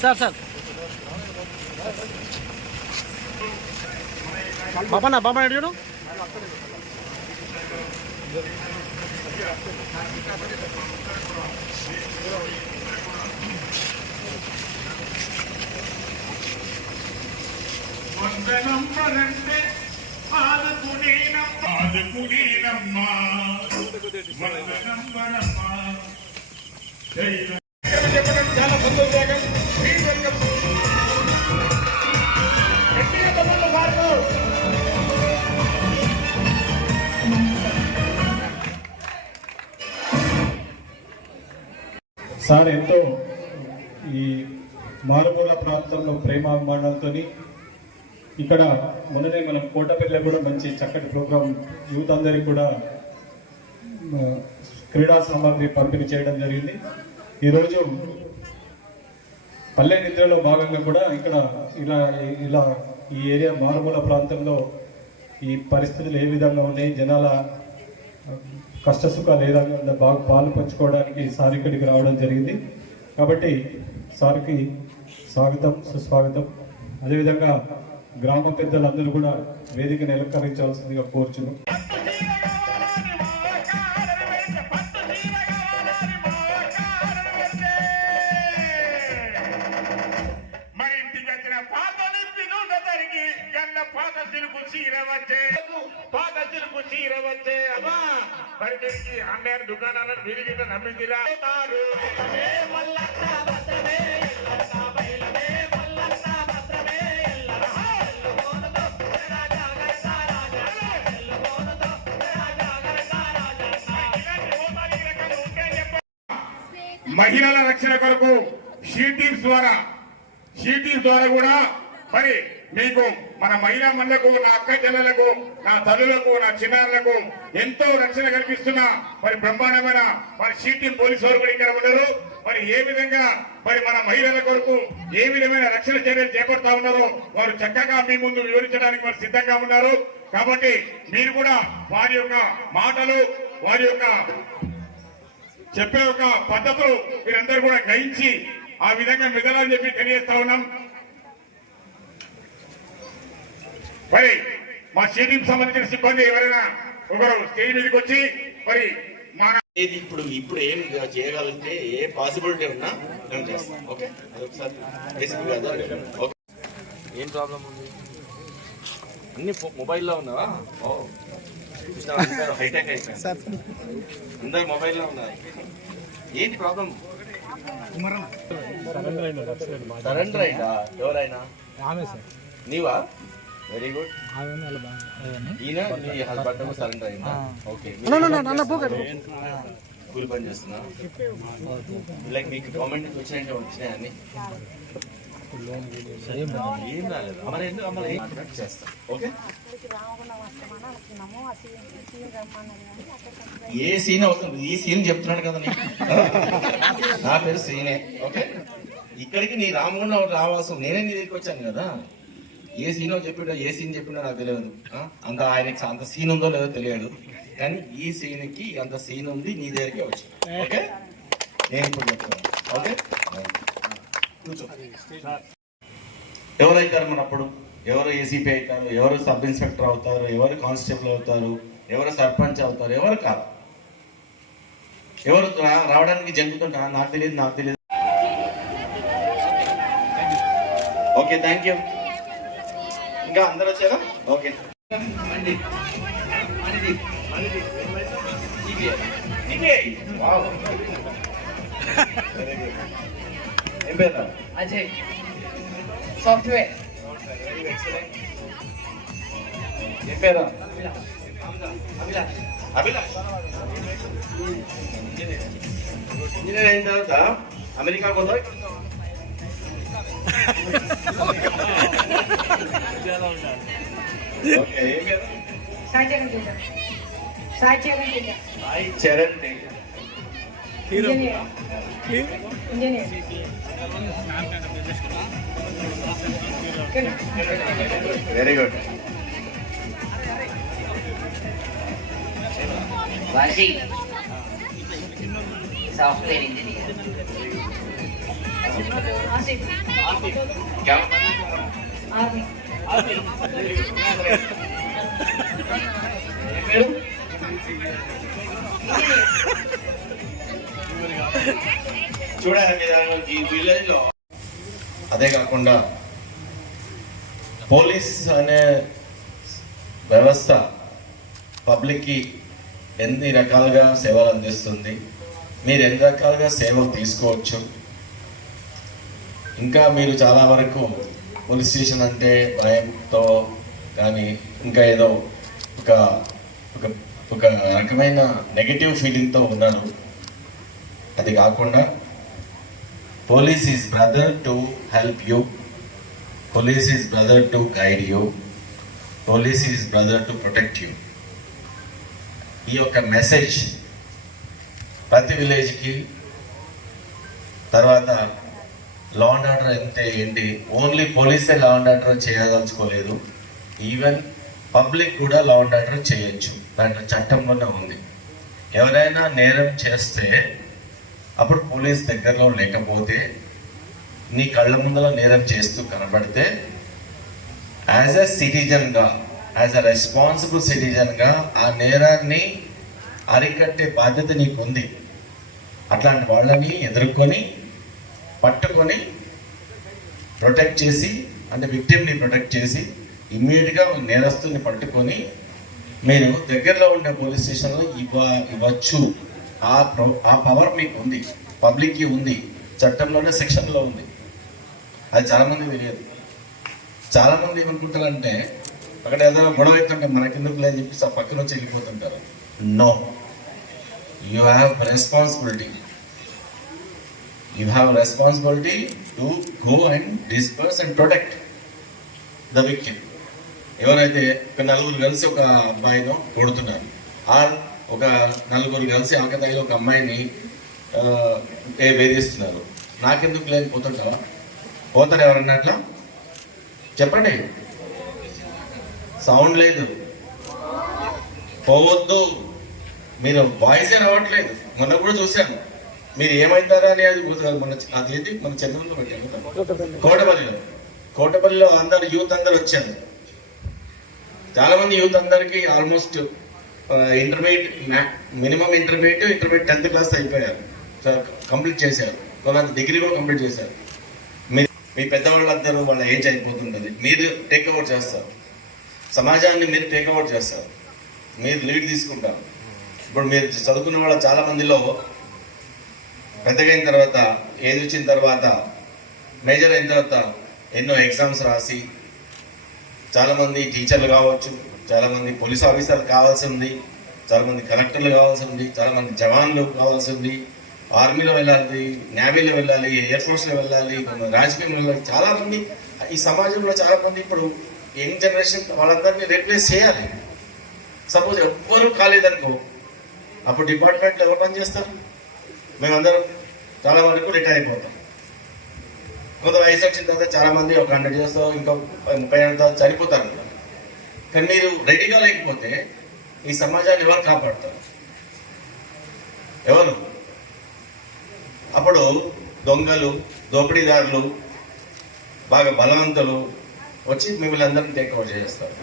Sir sir. బాబా బాబా అడిగాడు ఆదుకునేనమ్మా చెప్పడం చాలా సంతోషం సార్ ఎంతో ఈ మారుమూల ప్రాంతంలో ప్రేమాభిమానాలతో ఇక్కడ మొన్ననే మనం కోటపల్లిలో కూడా మంచి చక్కటి ప్రోగ్రాం యూత్ అందరికి కూడా క్రీడా సామాగ్రి పంపిణీ చేయడం జరిగింది. ఈరోజు పల్లె నిద్రలో భాగంగా కూడా ఇక్కడ ఇలా ఇలా ఈ ఏరియా మారుమూల ప్రాంతంలో ఈ పరిస్థితులు ఏ విధంగా ఉన్నాయి జనాల కష్ట సుఖాలు ఏ బాగా పాలు పంచుకోవడానికి సార్ ఇక్కడికి రావడం జరిగింది. కాబట్టి సార్కి స్వాగతం సుస్వాగతం. అదేవిధంగా గ్రామ పెద్దలందరూ కూడా వేదికను నిలకరించాల్సిందిగా కోరుచున్నాం. గన్న పాత సిలుకు చీర వచ్చే పాత సిలుకు చీర వచ్చే అమ్మా మరి దీనికి అన్నయ్య దుకాణాలను నమ్మిదిరా మహిళల రక్షణ కొరకు షీ టీమ్స్ ద్వారా షీ టీమ్స్ ద్వారా కూడా మరి మీకు మన మహిళా మండలకు నా అక్క చెల్లెలకు నా తల్లులకు నా చిన్నారులకు ఎంతో రక్షణ కల్పిస్తున్న మరి బ్రహ్మాండమైన మరి సిటీ పోలీసు వారు కూడా ఇక్కడ ఉన్నారు. మరి ఏ విధంగా మరి మన మహిళల కొరకు ఏ విధమైన రక్షణ చర్యలు చేపడతా ఉన్నారో వారు చక్కగా మీ ముందు వివరించడానికి వారు సిద్ధంగా ఉన్నారు. కాబట్టి మీరు కూడా వారి యొక్క మాటలు వారి యొక్క చెప్పే ఒక పద్ధతులు మీరందరూ కూడా గ్రహించి ఆ విధంగా విధానాలు చెప్పి తెలియజేస్తా ఉన్నాం. మరి మా స్టేడియం సంబంధించిన సిబ్బంది ఎవరైనా ఒకరు స్టేజ్ మీదకి వచ్చి మరి మన ఏది ఇప్పుడు ఇప్పుడు ఏం చేయగలిగితే ఏ పాసిబిలిటీ ఉన్నా మేము చేస్తాం ఓకే? అదొకసారి బేసిక్ ఓకే. ఏం ప్రాబ్లం ఉంది? అన్ని ఫో- మొబైల్లో ఉన్నావా? ఓ. చూసినావా? అందరూ హైటెక్ అయిపోయింది అందరు మొబైల్లో ఉన్నారు. ఏంటి ప్రాబ్లం సరెండర్ అయిందా ఎవరైనా? నీవా? వెరీ గుడ్ ఈయన నీ హస్బెండ్ సరెండర్ అయిందా ఓకే కూలి పని చేస్తున్నా. లైక్ మీకు గవర్నమెంట్ ఏం రాలేదు. ఎందుకు చేస్తాం ఓకే ఏ సీన్ అవుతుంది ఈ సీన్ చెప్తున్నాడు కదా నీకు. నా పేరు సీనే ఓకే ఇక్కడికి నీ రామగుండం రావాల్సిన నేనే నీ దగ్గరికి వచ్చాను కదా. ఏ సీనో చెప్పాడో ఏ సీన్ చెప్పిండో నాకు తెలియదు. అంత ఆయనకి అంత సీన్ ఉందో లేదో తెలియదు. కానీ ఈ సీన్కి అంత సీన్ ఉంది నీ దగ్గరికి వచ్చి ఓకే? నేను ఇప్పుడు చెప్తాను. ఓకే? కూర్చో. ఎవరైతారు మన అప్పుడు? ఎవరు ఏసీపీ అవుతారు? ఎవరు సబ్ ఇన్స్పెక్టర్ అవుతారు? ఎవరు కానిస్టేబుల్ అవుతారు? ఎవరు సర్పంచ్ అవుతారు? ఎవరు కాదు. ఎవరు రా- రావడానికి జంకుతుంటారా? నాకు తెలియదు నాకు తెలియదు ఓకే థ్యాంక్ యూ ఇంకా అందరు వచ్చారా? ఓకే. ఏం పేరు? అజయ్. సాఫ్ట్వేర్. ఏం పేరు? ఇంజనీర్ అయిన తర్వాత అమెరికా పోతా ఓకే ఏం పేరు సాయి చరణ్ తేజ సాయి చరణ్ తేజ సాయి చరణ్ తేజ. ఇంజనీర్ ఇంజనీర్ ఓకేనా very good washing software engineer Asif क्या ఆర్మీ. చూడాలి ఈ విలేజ్లో అదే కాకుండా పోలీస్ అనే వ్యవస్థ పబ్లిక్కి ఎన్ని రకాలుగా సేవలు అందిస్తుంది మీరు ఎన్ని రకాలుగా సేవలు తీసుకోవచ్చు ఇంకా మీరు చాలా వరకు పోలీస్ స్టేషన్ అంటే భయంతో కానీ ఇంకా ఏదో ఒక ఒక ఒక రకమైన నెగటివ్ ఫీలింగ్తో ఉన్నారు అది కాకుండా police is brother to help you police is brother to guide you police is brother to protect you ఈ యొక్క మెసేజ్ ప్రతి విలేజ్కి తర్వాత లా అండ్ ఆర్డర్ అంటే ఏంటి? ఓన్లీ పోలీసే లా అండ్ ఆర్డర్ చేయదలుచుకోలేదు. ఈవెన్ పబ్లిక్ కూడా లా అండ్ ఆర్డర్ చేయొచ్చు. దాంట్లో చట్టంలోనే ఉంది. ఎవరైనా నేరం చేస్తే అప్పుడు పోలీస్ దగ్గరలో లేకపోతే నీ కళ్ళ ముందర నేరం చేస్తూ కనబడితే యాజ్ అ సిటిజన్గా యాజ్ అ రెస్పాన్సిబుల్ సిటిజన్గా ఆ నేరాన్ని అరికట్టే బాధ్యత నీకు ఉంది అట్లాంటి వాళ్ళని ఎదుర్కొని పట్టుకొని ప్రొటెక్ట్ చేసి అంటే విక్టిమ్ని ప్రొటెక్ట్ చేసి ఇమ్మీడియట్గా నేరస్తుని పట్టుకొని మీరు దగ్గరలో ఉండే పోలీస్ స్టేషన్లో ఇవ్వ ఇవ్వచ్చు. ఆ ఆ పవర్ మీకు ఉంది. పబ్లిక్కి ఉంది. చట్టంలోనే సెక్షన్లో ఉంది. అది చాలామంది తెలియదు. చాలామంది ఏమనుకుంటారంటే అక్కడ ఏదైనా గొడవ అవుతుంటే మనకెందుకు లేదని చెప్పి ఆ పక్కన వచ్చి వెళ్ళిపోతుంటారు. No you have responsibility you have responsibility to go and disperse and protect the victim ఎవరైతే ఒక నలుగురు కలిసి ఒక అబ్బాయిను కొడుతున్నారు ఆర్ ఒక నలుగురు కలిసి ఆకతాయిలో ఒక అమ్మాయిని వేధిస్తున్నారు. నాకెందుకు లేదు పోతుంటావా? పోతారు ఎవరన్నా అట్లా? చెప్పండి. సౌండ్ లేదు. పోవద్దు. మీరు వాయిస్ రావట్లేదు. మొన్న కూడా చూశాను. మీరు ఏమైతారా అని అది గుర్తు- మన అదేంటి మన చంద్రంలో పెట్టాము? కోటపల్లిలో. కోటపల్లిలో అందరు యూత్ అందరు వచ్చారు. చాలా మంది యూత్ అందరికి almost intermediate minimum intermediate intermediate tenth class అయిపోయారు. కంప్లీట్ చేశారు. కొంతమంది డిగ్రీ కూడా కంప్లీట్ చేశారు. మీరు మీ పెద్దవాళ్ళందరూ వాళ్ళ ఏజ్ అయిపోతుంటుంది. మీరు టేక్ ఓవర్ చేస్తారు. సమాజాన్ని మీరు టేక్ ఓవర్ చేస్తారు. మీరు లీడ్ తీసుకుంటారు. ఇప్పుడు మీరు చదువుకున్న వాళ్ళ చాలా మందిలో పెద్దగైన తర్వాత ఏజ్ వచ్చిన తర్వాత మేజర్ అయిన తర్వాత ఎన్నో ఎగ్జామ్స్ రాసి చాలామంది టీచర్లు కావచ్చు చాలామంది పోలీస్ ఆఫీసర్లు కావాల్సి ఉంది చాలామంది కలెక్టర్లు కావాల్సి ఉంది చాలామంది జవాన్లు కావాల్సి ఉంది ఆర్మీలో వెళ్ళాలి నేవీలో వెళ్ళాలి ఎయిర్ ఫోర్స్లో వెళ్ళాలి రాజకీయంలో వెళ్ళాలి చాలామంది ఈ సమాజంలో చాలామంది ఇప్పుడు యంగ్ జనరేషన్ వాళ్ళందరినీ రీప్లేస్ చేయాలి. సపోజ్ ఎవ్వరూ కాలేదనుకో అప్పుడు డిపార్ట్మెంట్లో ఎవరు పని చేస్తారు మేమందరం చాలా వరకు రిటైర్ అయిపోతాం. కొంత వయసు వచ్చిన తర్వాత చాలా మంది ఒక హండ్రెడ్ ఇయర్స్ ఇంకా ముప్పై ఏళ్ళ తర్వాత చనిపోతారు. కానీ మీరు రెడీగా లేకపోతే ఈ సమాజాన్ని ఎవరు కాపాడతారు? ఎవరు? అప్పుడు దొంగలు దోపిడీదారులు బాగా బలవంతులు వచ్చి మిమ్మల్ని అందరినీ టేక్ ఓవర్ చేస్తారు